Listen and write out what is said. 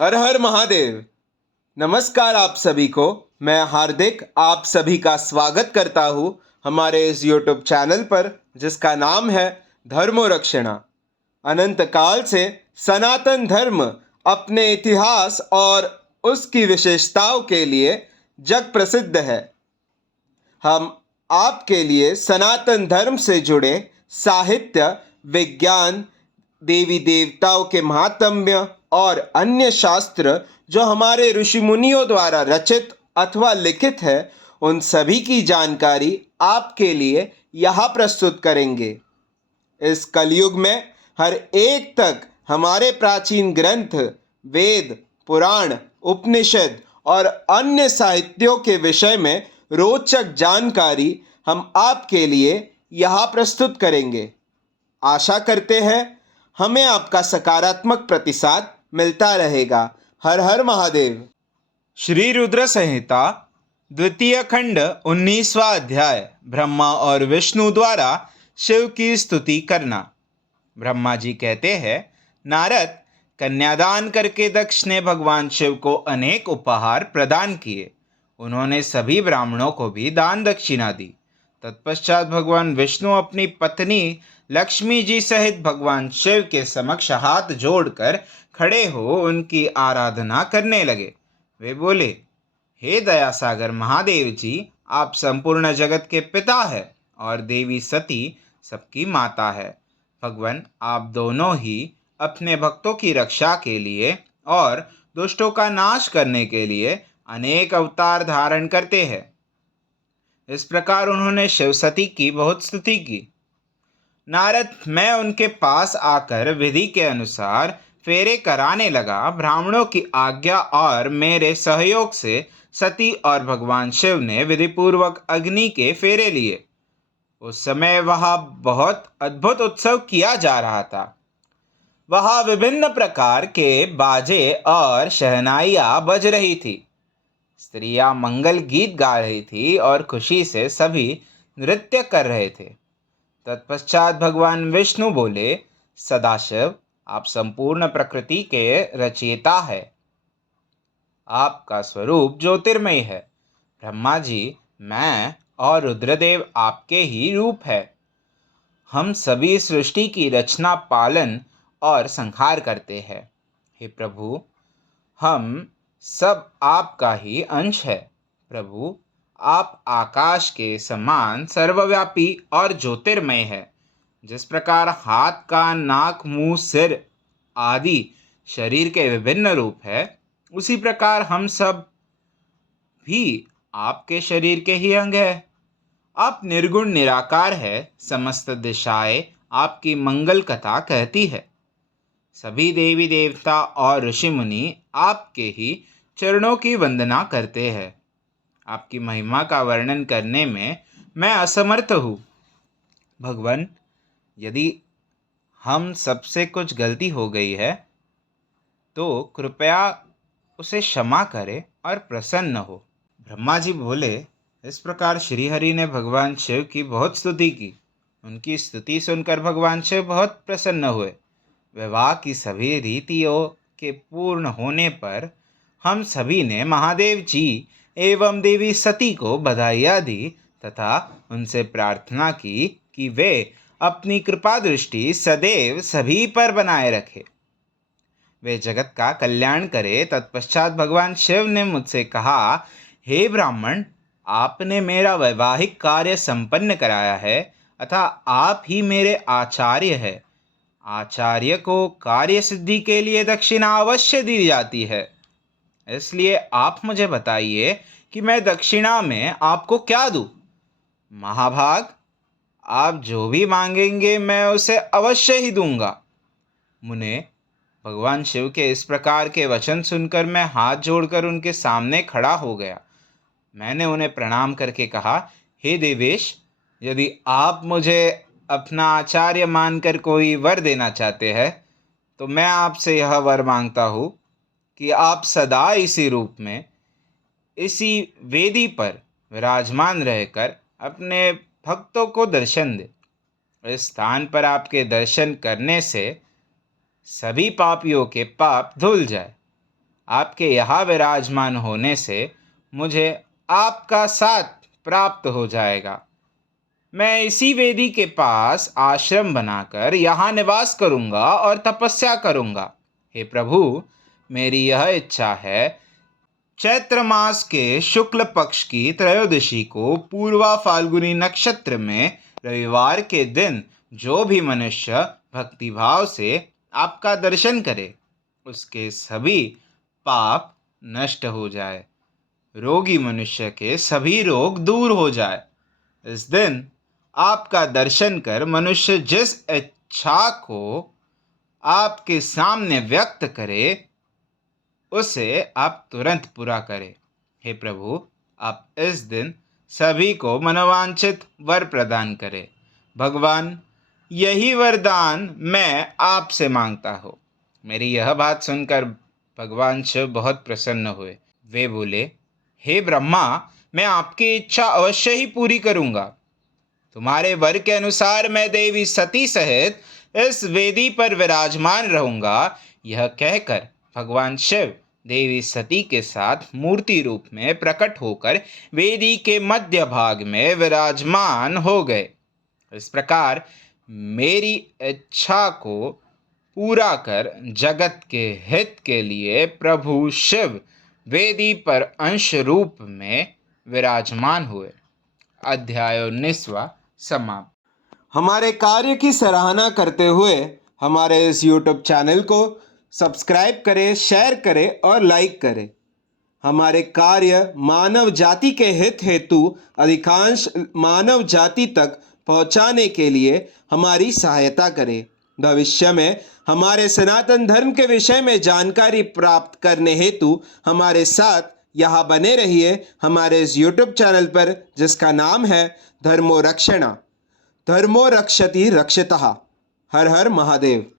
हर हर महादेव। नमस्कार आप सभी को। मैं हार्दिक आप सभी का स्वागत करता हूँ हमारे इस YouTube चैनल पर जिसका नाम है धर्मोरक्षणा। अनंत काल से सनातन धर्म अपने इतिहास और उसकी विशेषताओं के लिए जग प्रसिद्ध है। हम आपके लिए सनातन धर्म से जुड़े साहित्य, विज्ञान, देवी देवताओं के महात्म्य और अन्य शास्त्र जो हमारे ऋषि मुनियों द्वारा रचित अथवा लिखित है, उन सभी की जानकारी आपके लिए यहाँ प्रस्तुत करेंगे। इस कलयुग में हर एक तक हमारे प्राचीन ग्रंथ, वेद, पुराण, उपनिषद और अन्य साहित्यों के विषय में रोचक जानकारी हम आपके लिए यहाँ प्रस्तुत करेंगे। आशा करते हैं हमें आपका सकारात्मक प्रतिसाद मिलता रहेगा। हर हर महादेव। श्री रुद्र संहिता द्वितीय खंड 19वां अध्याय ब्रह्मा और विष्णु द्वारा शिव की स्तुति करना। ब्रह्मा जी कहते हैं, नारद, कन्यादान करके दक्ष ने भगवान शिव को अनेक उपहार प्रदान किए। उन्होंने सभी ब्राह्मणों को भी दान दक्षिणा दी। तत्पश्चात भगवान विष्णु अपनी पत्नी लक्ष्मी जी सहित भगवान शिव के समक्ष हाथ जोड़कर खड़े हो उनकी आराधना करने लगे। वे बोले, हे दया सागर महादेव जी, आप संपूर्ण जगत के पिता है और देवी सती सबकी माता है। भगवान, आप दोनों ही अपने भक्तों की रक्षा के लिए और दुष्टों का नाश करने के लिए अनेक अवतार धारण करते हैं। इस प्रकार उन्होंने शिव सती की बहुत स्तुति की। नारद, मैं उनके पास आकर विधि के अनुसार फेरे कराने लगा। ब्राह्मणों की आज्ञा और मेरे सहयोग से सती और भगवान शिव ने विधिपूर्वक अग्नि के फेरे लिए। उस समय वहाँ बहुत अद्भुत उत्सव किया जा रहा था। वहाँ विभिन्न प्रकार के बाजे और शहनाइयाँ बज रही थी। स्त्रियाँ मंगल गीत गा रही थी और खुशी से सभी नृत्य कर रहे थे। तत्पश्चात भगवान विष्णु बोले, सदाशिव, आप संपूर्ण प्रकृति के रचयिता है। आपका स्वरूप ज्योतिर्मय है। ब्रह्मा जी, मैं और रुद्रदेव आपके ही रूप है। हम सभी सृष्टि की रचना, पालन और संहार करते हैं। हे प्रभु, हम सब आपका ही अंश है। प्रभु, आप आकाश के समान सर्वव्यापी और ज्योतिर्मय है। जिस प्रकार हाथ, कान, नाक, मुंह, सिर आदि शरीर के विभिन्न रूप है, उसी प्रकार हम सब भी आपके शरीर के ही अंग है। आप निर्गुण निराकार है। समस्त दिशाएं आपकी मंगल कथा कहती है। सभी देवी देवता और ऋषि मुनि आपके ही चरणों की वंदना करते हैं। आपकी महिमा का वर्णन करने में मैं असमर्थ हूँ। भगवान, यदि हम सबसे कुछ गलती हो गई है तो कृपया उसे क्षमा करें और प्रसन्न हो। ब्रह्मा जी बोले, इस प्रकार श्रीहरि ने भगवान शिव की बहुत स्तुति की। उनकी स्तुति सुनकर भगवान शिव बहुत प्रसन्न हुए। विवाह की सभी रीतियों के पूर्ण होने पर हम सभी ने महादेव जी एवं देवी सती को बधाइयाँ दी तथा उनसे प्रार्थना की कि वे अपनी कृपा दृष्टि सदैव सभी पर बनाए रखे, वे जगत का कल्याण करे। तत्पश्चात भगवान शिव ने मुझसे कहा, हे ब्राह्मण, आपने मेरा वैवाहिक कार्य संपन्न कराया है अतः आप ही मेरे आचार्य है। आचार्य को कार्य सिद्धि के लिए दक्षिणा अवश्य दी जाती है। इसलिए आप मुझे बताइए कि मैं दक्षिणा में आपको क्या दूं? महाभाग, आप जो भी मांगेंगे मैं उसे अवश्य ही दूंगा। मुने, भगवान शिव के इस प्रकार के वचन सुनकर मैं हाथ जोड़कर उनके सामने खड़ा हो गया। मैंने उन्हें प्रणाम करके कहा, हे देवेश, यदि आप मुझे अपना आचार्य मानकर कोई वर देना चाहते हैं तो मैं आपसे यह वर मांगता हूँ कि आप सदा इसी रूप में, इसी वेदी पर विराजमान रहकर अपने भक्तों को दर्शन दे। इस स्थान पर आपके दर्शन करने से सभी पापियों के पाप धुल जाए। आपके यहाँ विराजमान होने से मुझे आपका साथ प्राप्त हो जाएगा। मैं इसी वेदी के पास आश्रम बनाकर यहाँ निवास करूँगा और तपस्या करूँगा। हे प्रभु, मेरी यह इच्छा है, चैत्र मास के शुक्ल पक्ष की त्रयोदशी को पूर्वा फाल्गुनी नक्षत्र में रविवार के दिन जो भी मनुष्य भक्तिभाव से आपका दर्शन करे, उसके सभी पाप नष्ट हो जाए, रोगी मनुष्य के सभी रोग दूर हो जाए। इस दिन आपका दर्शन कर मनुष्य जिस इच्छा को आपके सामने व्यक्त करे, उसे आप तुरंत पूरा करें। हे प्रभु, आप इस दिन सभी को मनोवांछित वर प्रदान करें। भगवान, यही वरदान मैं आपसे मांगता हूँ। मेरी यह बात सुनकर भगवान शिव बहुत प्रसन्न हुए। वे बोले, हे ब्रह्मा, मैं आपकी इच्छा अवश्य ही पूरी करूँगा। तुम्हारे वर के अनुसार मैं देवी सती सहित इस वेदी पर विराजमान रहूँगा। यह कहकर भगवान शिव देवी सती के साथ मूर्ति रूप में प्रकट होकर वेदी के मध्य भाग में विराजमान हो गए। इस प्रकार मेरी इच्छा को पूरा कर जगत के हित के लिए प्रभु शिव वेदी पर अंश रूप में विराजमान हुए। अध्याय 19वां समाप्त। हमारे कार्य की सराहना करते हुए हमारे इस YouTube चैनल को सब्सक्राइब करें, शेयर करें और लाइक करें। हमारे कार्य मानव जाति के हित हेतु अधिकांश मानव जाति तक पहुंचाने के लिए हमारी सहायता करें। भविष्य में हमारे सनातन धर्म के विषय में जानकारी प्राप्त करने हेतु हमारे साथ यहाँ बने रहिए, हमारे इस YouTube चैनल पर, जिसका नाम है धर्मो रक्षणा। धर्मो रक्षति रक्षितः। हर हर महादेव।